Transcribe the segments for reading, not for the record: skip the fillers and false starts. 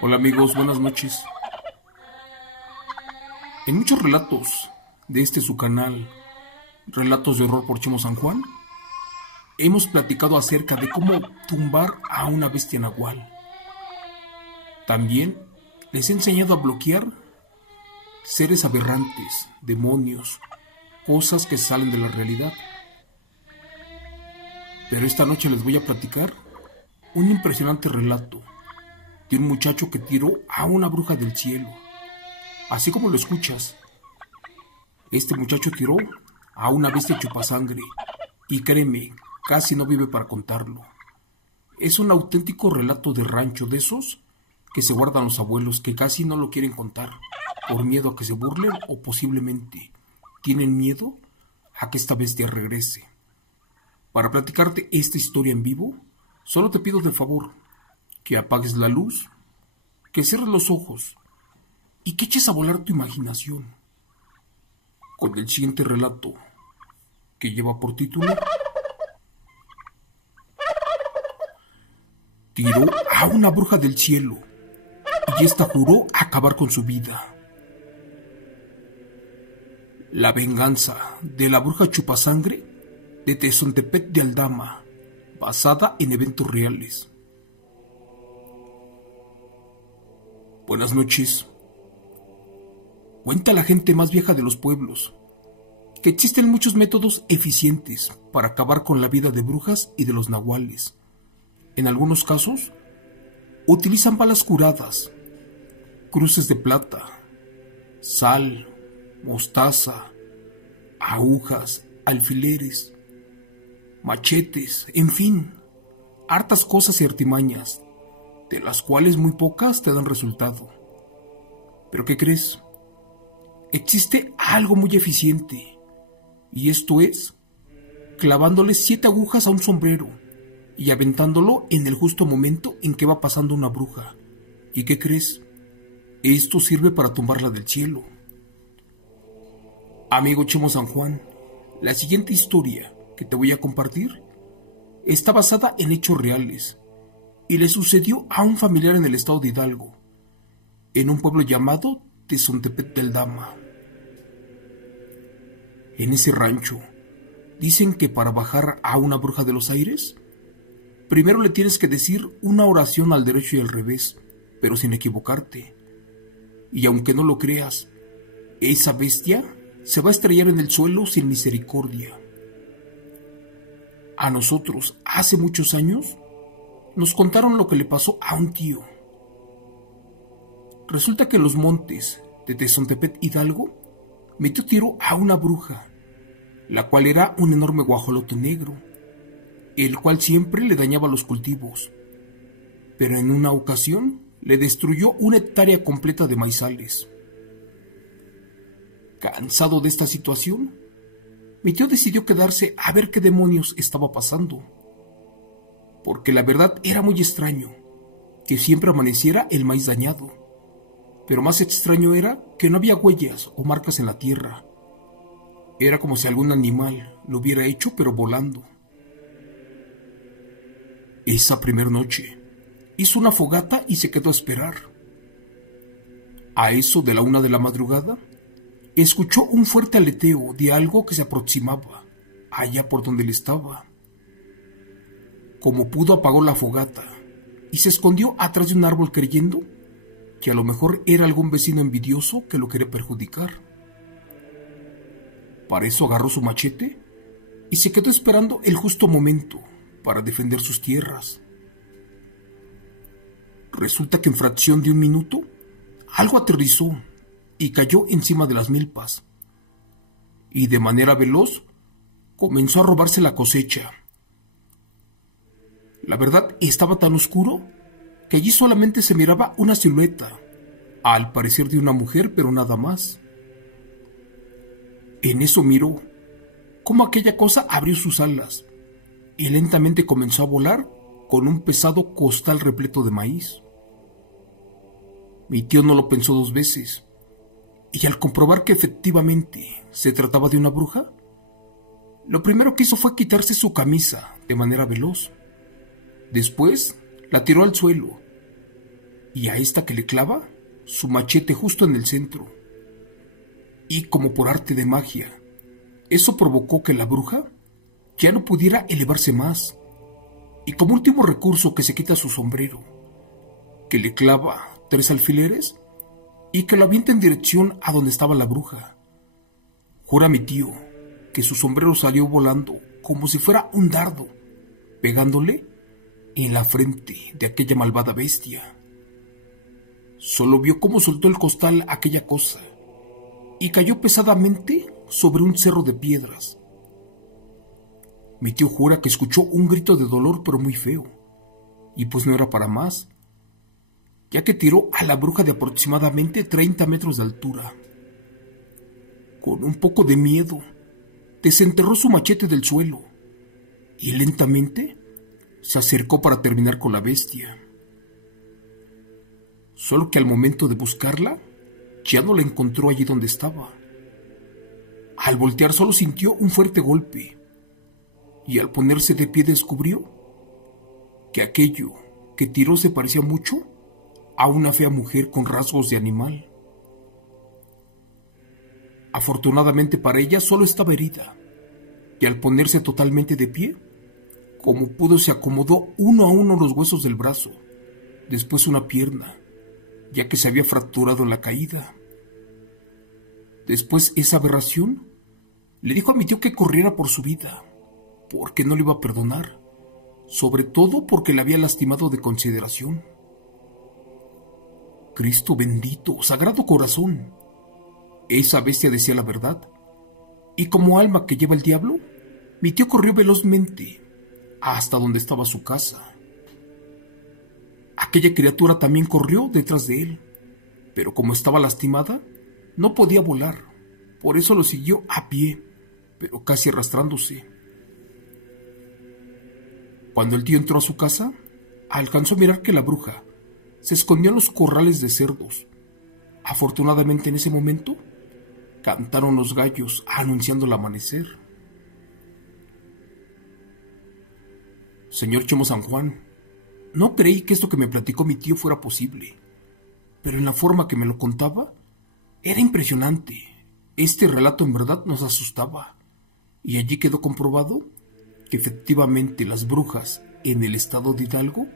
Hola amigos, buenas noches. En muchos relatos de su canal, Relatos de Horror por Chemo San Juan, hemos platicado acerca de cómo tumbar a una bestia nahual. También les he enseñado a bloquear seres aberrantes, demonios, cosas que salen de la realidad. Pero esta noche les voy a platicar un impresionante relato de un muchacho que tiró a una bruja del cielo. Así como lo escuchas, este muchacho tiró a una bestia chupasangre y créeme, casi no vive para contarlo. Es un auténtico relato de rancho, de esos que se guardan los abuelos, que casi no lo quieren contar por miedo a que se burlen o posiblemente tienen miedo a que esta bestia regrese. Para platicarte esta historia en vivo, solo te pido de favor que apagues la luz, que cierres los ojos y que eches a volar tu imaginación con el siguiente relato que lleva por título Tiró a una bruja del cielo y ésta juró acabar con su vida. La venganza de la bruja chupasangre de Tezontepec de Aldama, basada en eventos reales. Buenas noches. Cuenta la gente más vieja de los pueblos que existen muchos métodos eficientes para acabar con la vida de brujas y de los nahuales. En algunos casos, utilizan balas curadas, cruces de plata, sal, mostaza, agujas, alfileres, machetes, en fin, hartas cosas y artimañas, de las cuales muy pocas te dan resultado. ¿Pero qué crees? Existe algo muy eficiente, y esto es clavándole 7 agujas a un sombrero y aventándolo en el justo momento en que va pasando una bruja. ¿Y qué crees? Esto sirve para tumbarla del cielo. Amigo Chemo San Juan, la siguiente historia que te voy a compartir está basada en hechos reales y le sucedió a un familiar en el estado de Hidalgo, en un pueblo llamado Tezontepec de Aldama. En ese rancho, dicen que para bajar a una bruja de los aires, primero le tienes que decir una oración al derecho y al revés, pero sin equivocarte. Y aunque no lo creas, esa bestia se va a estrellar en el suelo sin misericordia. A nosotros, hace muchos años, nos contaron lo que le pasó a un tío. Resulta que en los montes de Tezontepec Hidalgo metió tiro a una bruja, la cual era un enorme guajolote negro, el cual siempre le dañaba los cultivos, pero en una ocasión le destruyó una hectárea completa de maizales. Cansado de esta situación, mi tío decidió quedarse a ver qué demonios estaba pasando, porque la verdad era muy extraño que siempre amaneciera el maíz dañado, pero más extraño era que no había huellas o marcas en la tierra. Era como si algún animal lo hubiera hecho, pero volando. Esa primera noche hizo una fogata y se quedó a esperar. A eso de la 1 de la madrugada, escuchó un fuerte aleteo de algo que se aproximaba allá por donde él estaba. Como pudo, apagó la fogata y se escondió atrás de un árbol creyendo que a lo mejor era algún vecino envidioso que lo quería perjudicar. Para eso agarró su machete y se quedó esperando el justo momento para defender sus tierras. Resulta que en fracción de un minuto, algo aterrizó y cayó encima de las milpas, y de manera veloz comenzó a robarse la cosecha. La verdad estaba tan oscuro que allí solamente se miraba una silueta, al parecer de una mujer, pero nada más. En eso miró cómo aquella cosa abrió sus alas y lentamente comenzó a volar con un pesado costal repleto de maíz. Mi tío no lo pensó 2 veces, y al comprobar que efectivamente se trataba de una bruja, lo primero que hizo fue quitarse su camisa de manera veloz. Después la tiró al suelo y a esta que le clava su machete justo en el centro. Y como por arte de magia, eso provocó que la bruja ya no pudiera elevarse más, y como último recurso que se quita su sombrero, que le clava 3 alfileres y que lo avienta en dirección a donde estaba la bruja. Jura mi tío que su sombrero salió volando como si fuera un dardo, pegándole en la frente de aquella malvada bestia. Solo vio cómo soltó el costal aquella cosa y cayó pesadamente sobre un cerro de piedras. Mi tío jura que escuchó un grito de dolor pero muy feo, y pues no era para más, ya que tiró a la bruja de aproximadamente 30 metros de altura. Con un poco de miedo, desenterró su machete del suelo y lentamente se acercó para terminar con la bestia. Solo que al momento de buscarla, ya no la encontró allí donde estaba. Al voltear solo sintió un fuerte golpe, y al ponerse de pie descubrió que aquello que tiró se parecía mucho a una fea mujer con rasgos de animal. Afortunadamente para ella solo estaba herida, y al ponerse totalmente de pie, como pudo se acomodó uno a uno los huesos del brazo, después una pierna, ya que se había fracturado en la caída. Después esa aberración le dijo a mi tío que corriera por su vida, porque no le iba a perdonar, sobre todo porque le había lastimado de consideración. Cristo bendito, Sagrado Corazón, esa bestia decía la verdad, y como alma que lleva el diablo, mi tío corrió velozmente hasta donde estaba su casa. Aquella criatura también corrió detrás de él, pero como estaba lastimada, no podía volar, por eso lo siguió a pie, pero casi arrastrándose. Cuando el tío entró a su casa, alcanzó a mirar que la bruja se escondió en los corrales de cerdos. Afortunadamente en ese momento, cantaron los gallos anunciando el amanecer. Señor Chemo San Juan, no creí que esto que me platicó mi tío fuera posible, pero en la forma que me lo contaba, era impresionante. Este relato en verdad nos asustaba, y allí quedó comprobado que efectivamente las brujas en el estado de Hidalgo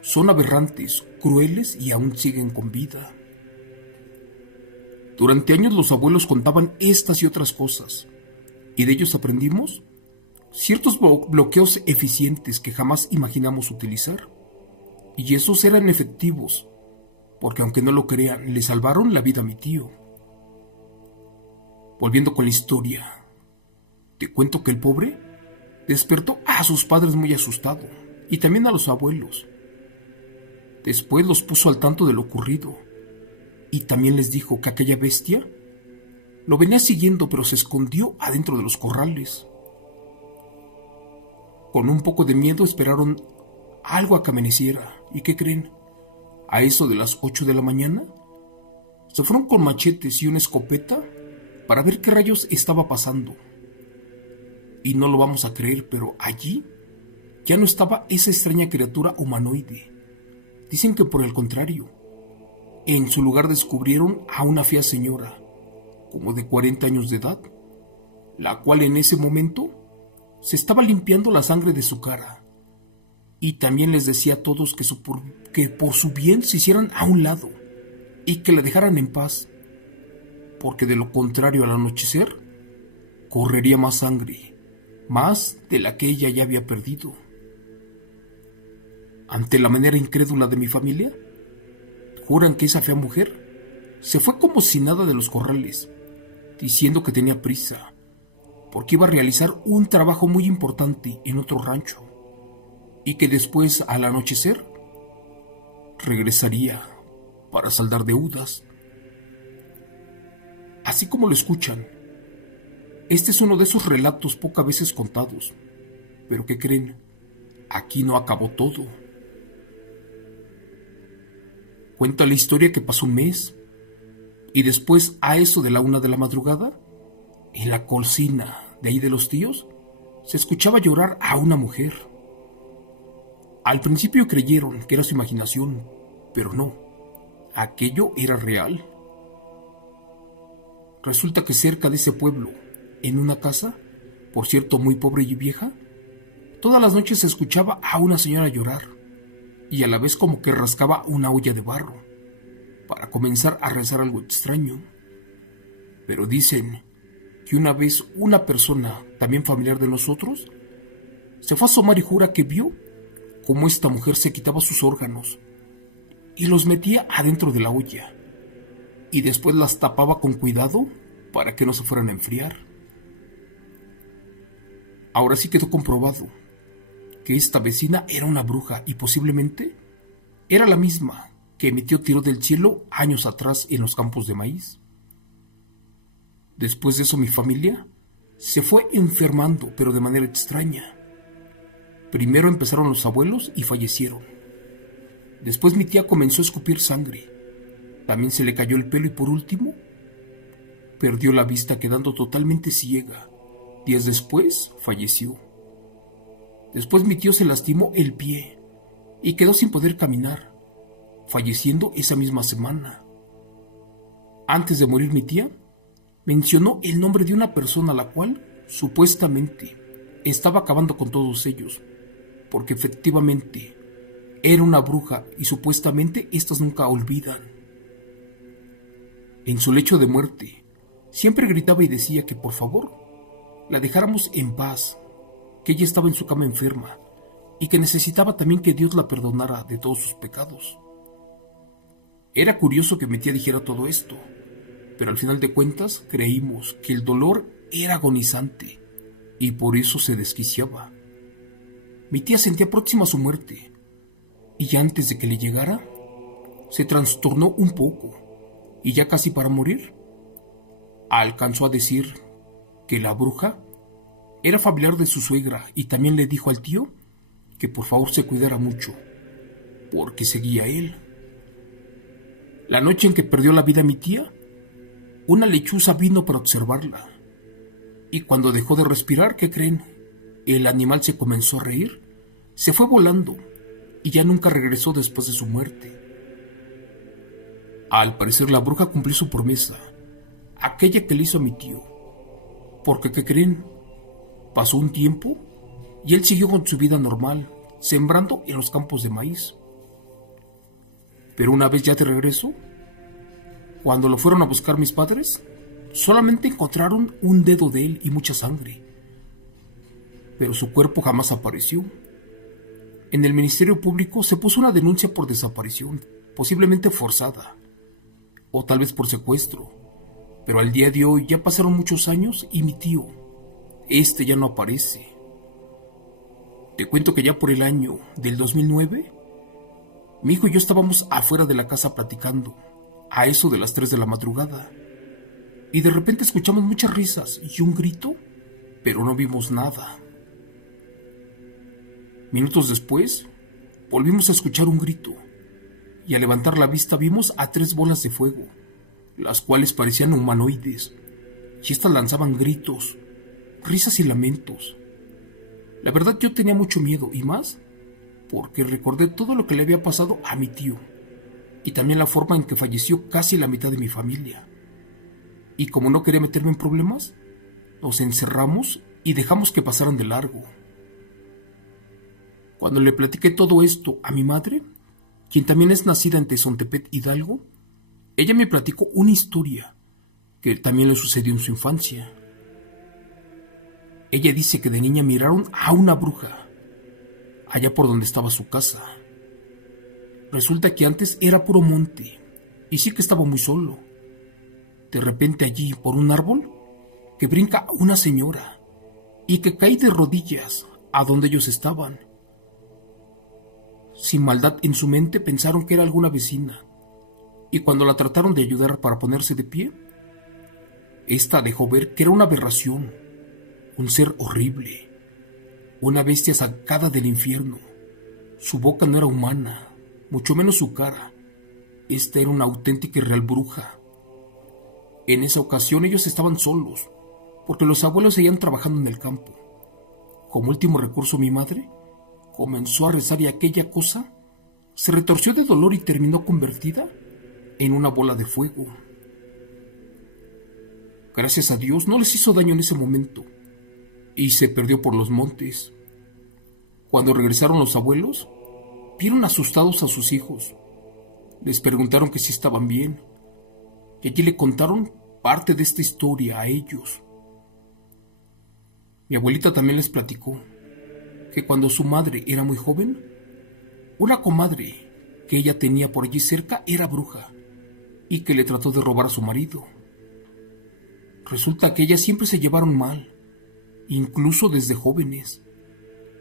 son aberrantes, crueles y aún siguen con vida. Durante años los abuelos contaban estas y otras cosas, y de ellos aprendimos ciertos bloqueos eficientes que jamás imaginamos utilizar, y esos eran efectivos, porque aunque no lo crean, le salvaron la vida a mi tío. Volviendo con la historia, te cuento que el pobre despertó a sus padres muy asustado, y también a los abuelos. Después los puso al tanto de lo ocurrido, y también les dijo que aquella bestia lo venía siguiendo, pero se escondió adentro de los corrales. Con un poco de miedo esperaron algo a que amaneciera, ¿y qué creen? A eso de las 8 de la mañana, se fueron con machetes y una escopeta para ver qué rayos estaba pasando. Y no lo vamos a creer, pero allí ya no estaba esa extraña criatura humanoide. Dicen que por el contrario, en su lugar descubrieron a una fea señora, como de 40 años de edad, la cual en ese momento se estaba limpiando la sangre de su cara, y también les decía a todos que por su bien se hicieran a un lado y que la dejaran en paz, porque de lo contrario al anochecer correría más sangre, más de la que ella ya había perdido. Ante la manera incrédula de mi familia, juran que esa fea mujer se fue como si nada de los corrales, diciendo que tenía prisa, porque iba a realizar un trabajo muy importante en otro rancho, y que después, al anochecer, regresaría para saldar deudas. Así como lo escuchan, este es uno de esos relatos pocas veces contados, pero ¿qué creen? Aquí no acabó todo. Cuenta la historia que pasó un mes, y después, a eso de la 1 de la madrugada, en la cocina de ahí de los tíos, se escuchaba llorar a una mujer. Al principio creyeron que era su imaginación, pero no. aquello era real. Resulta que cerca de ese pueblo, en una casa, por cierto muy pobre y vieja, todas las noches se escuchaba a una señora llorar, y a la vez como que rascaba una olla de barro, para comenzar a rezar algo extraño. Pero dicen que una vez una persona, también familiar de nosotros, se fue a asomar y jura que vio cómo esta mujer se quitaba sus órganos y los metía adentro de la olla, y después las tapaba con cuidado para que no se fueran a enfriar. Ahora sí quedó comprobado que esta vecina era una bruja y posiblemente era la misma que mi tío tiró del cielo años atrás en los campos de maíz. Después de eso mi familia se fue enfermando, pero de manera extraña. Primero empezaron los abuelos y fallecieron. Después mi tía comenzó a escupir sangre. También se le cayó el pelo y por último perdió la vista quedando totalmente ciega. Días después falleció. Después mi tío se lastimó el pie y quedó sin poder caminar, falleciendo esa misma semana. Antes de morir mi tía mencionó el nombre de una persona a la cual supuestamente estaba acabando con todos ellos, porque efectivamente era una bruja y supuestamente éstas nunca olvidan. En su lecho de muerte siempre gritaba y decía que por favor la dejáramos en paz, que ella estaba en su cama enferma y que necesitaba también que Dios la perdonara de todos sus pecados. Era curioso que mi tía dijera todo esto, pero al final de cuentas creímos que el dolor era agonizante y por eso se desquiciaba. Mi tía sentía próxima a su muerte y ya antes de que le llegara se trastornó un poco y ya casi para morir alcanzó a decir que la bruja era familiar de su suegra y también le dijo al tío que por favor se cuidara mucho porque seguía él. La noche en que perdió la vida mi tía, una lechuza vino para observarla. Y cuando dejó de respirar, ¿qué creen? El animal se comenzó a reír, se fue volando y ya nunca regresó después de su muerte. Al parecer la bruja cumplió su promesa, aquella que le hizo a mi tío. Porque, ¿qué creen? Pasó un tiempo y él siguió con su vida normal, sembrando en los campos de maíz. Pero una vez ya de regreso, cuando lo fueron a buscar mis padres, solamente encontraron un dedo de él y mucha sangre. Pero su cuerpo jamás apareció. En el Ministerio Público se puso una denuncia por desaparición, posiblemente forzada, o tal vez por secuestro. Pero al día de hoy ya pasaron muchos años y mi tío, ya no aparece. Te cuento que ya por el año del 2009, mi hijo y yo estábamos afuera de la casa platicando, a eso de las 3 de la madrugada, y de repente escuchamos muchas risas y un grito, pero no vimos nada. Minutos después, volvimos a escuchar un grito, y al levantar la vista vimos a 3 bolas de fuego, las cuales parecían humanoides, y estas lanzaban gritos, risas y lamentos. La verdad yo tenía mucho miedo, y más porque recordé todo lo que le había pasado a mi tío, y también la forma en que falleció casi la mitad de mi familia. Y como no quería meterme en problemas, nos encerramos y dejamos que pasaran de largo. Cuando le platiqué todo esto a mi madre, quien también es nacida en Tezontepec, Hidalgo, ella me platicó una historia que también le sucedió en su infancia. Ella dice que de niña miraron a una bruja allá por donde estaba su casa. Resulta que antes era puro monte y sí que estaba muy solo. De repente allí, por un árbol, que brinca una señora y que cae de rodillas a donde ellos estaban. Sin maldad en su mente pensaron que era alguna vecina, y cuando la trataron de ayudar para ponerse de pie, esta dejó ver que era una aberración, un ser horrible, una bestia sacada del infierno. Su boca no era humana, mucho menos su cara. Esta era una auténtica y real bruja. En esa ocasión ellos estaban solos, porque los abuelos seguían trabajando en el campo. Como último recurso mi madre comenzó a rezar y aquella cosa se retorció de dolor y terminó convertida en una bola de fuego. Gracias a Dios no les hizo daño en ese momento y se perdió por los montes. Cuando regresaron los abuelos, vieron asustados a sus hijos. Les preguntaron que si estaban bien y allí le contaron parte de esta historia a ellos. Mi abuelita también les platicó que cuando su madre era muy joven, una comadre que ella tenía por allí cerca era bruja y que le trató de robar a su marido. Resulta que ellas siempre se llevaron mal, incluso desde jóvenes.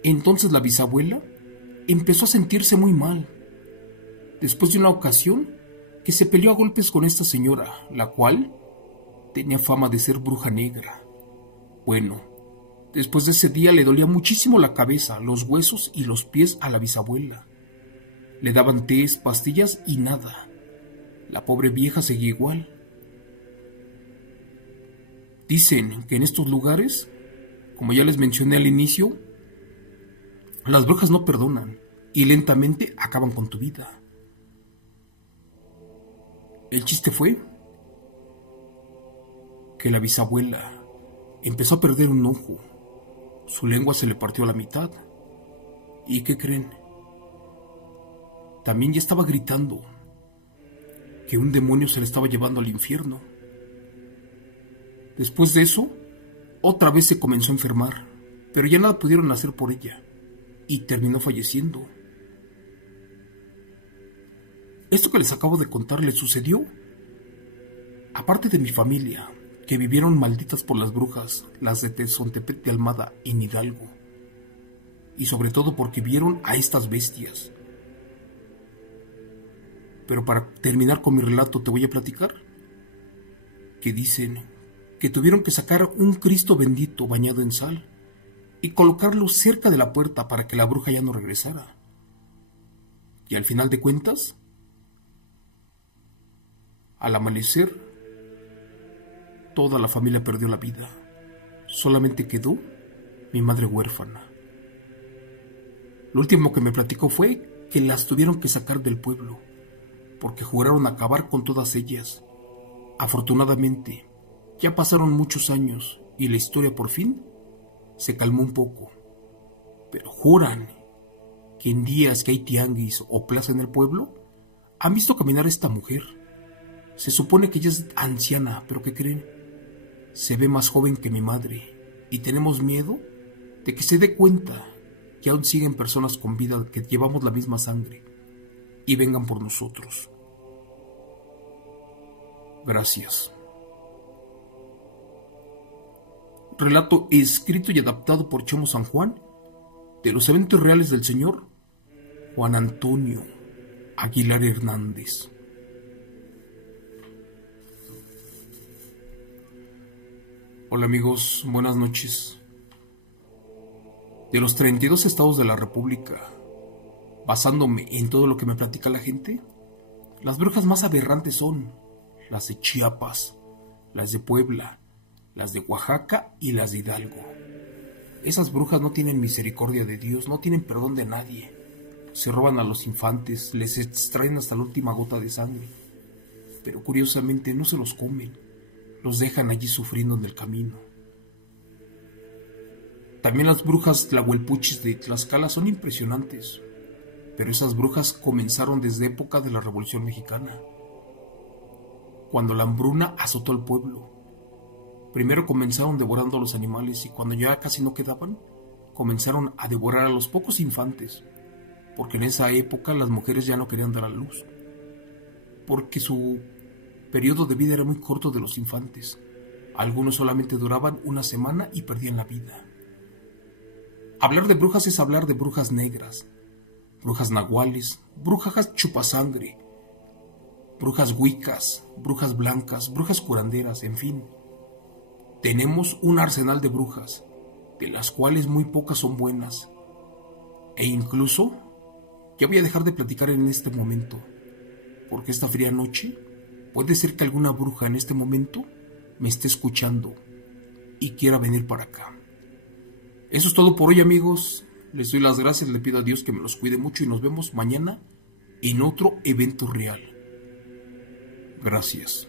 Entonces la bisabuela empezó a sentirse muy mal, después de una ocasión que se peleó a golpes con esta señora, la cual tenía fama de ser bruja negra. Bueno, después de ese día le dolía muchísimo la cabeza, los huesos y los pies a la bisabuela. Le daban tés, pastillas y nada. La pobre vieja seguía igual. Dicen que en estos lugares, como ya les mencioné al inicio, las brujas no perdonan y lentamente acaban con tu vida. El chiste fue que la bisabuela empezó a perder un ojo, su lengua se le partió a la mitad. ¿Y qué creen? También ya estaba gritando que un demonio se le estaba llevando al infierno. Después de eso, otra vez se comenzó a enfermar, pero ya nada pudieron hacer por ella, y terminó falleciendo. Esto que les acabo de contar le sucedió, aparte de mi familia, que vivieron malditas por las brujas, las de Tezontepec de Almada en Hidalgo, y sobre todo porque vieron a estas bestias. Pero para terminar con mi relato te voy a platicar que dicen que tuvieron que sacar un Cristo bendito bañado en sal y colocarlo cerca de la puerta para que la bruja ya no regresara. Y al final de cuentas, al amanecer, toda la familia perdió la vida. Solamente quedó mi madre huérfana. Lo último que me platicó fue que las tuvieron que sacar del pueblo, porque juraron acabar con todas ellas. Afortunadamente, ya pasaron muchos años y la historia por fin se calmó un poco. Pero juran que en días que hay tianguis o plaza en el pueblo, han visto caminar a esta mujer. Se supone que ella es anciana, pero ¿qué creen? Se ve más joven que mi madre y tenemos miedo de que se dé cuenta que aún siguen personas con vida, que llevamos la misma sangre y vengan por nosotros. Gracias. Relato escrito y adaptado por Chemo San Juan de los eventos reales del señor Juan Antonio Aguilar Hernández. Hola amigos, buenas noches. De los 32 estados de la República, basándome en todo lo que me platica la gente, las brujas más aberrantes son las de Chiapas, las de Puebla, las de Oaxaca y las de Hidalgo. Esas brujas no tienen misericordia de Dios, no tienen perdón de nadie. Se roban a los infantes, les extraen hasta la última gota de sangre. Pero curiosamente no se los comen, los dejan allí sufriendo en el camino. También las brujas tlahuelpuchis de Tlaxcala son impresionantes, pero esas brujas comenzaron desde época de la Revolución Mexicana, cuando la hambruna azotó al pueblo. Primero comenzaron devorando a los animales y cuando ya casi no quedaban, comenzaron a devorar a los pocos infantes, porque en esa época las mujeres ya no querían dar a luz, porque su periodo de vida era muy corto de los infantes. Algunos solamente duraban una semana y perdían la vida. Hablar de brujas es hablar de brujas negras, brujas nahuales, brujas chupasangre, brujas huicas, brujas blancas, brujas curanderas, en fin. Tenemos un arsenal de brujas, de las cuales muy pocas son buenas. E incluso, ya voy a dejar de platicar en este momento, porque esta fría noche puede ser que alguna bruja en este momento me esté escuchando y quiera venir para acá. Eso es todo por hoy, amigos. Les doy las gracias, le pido a Dios que me los cuide mucho y nos vemos mañana en otro evento real. Gracias.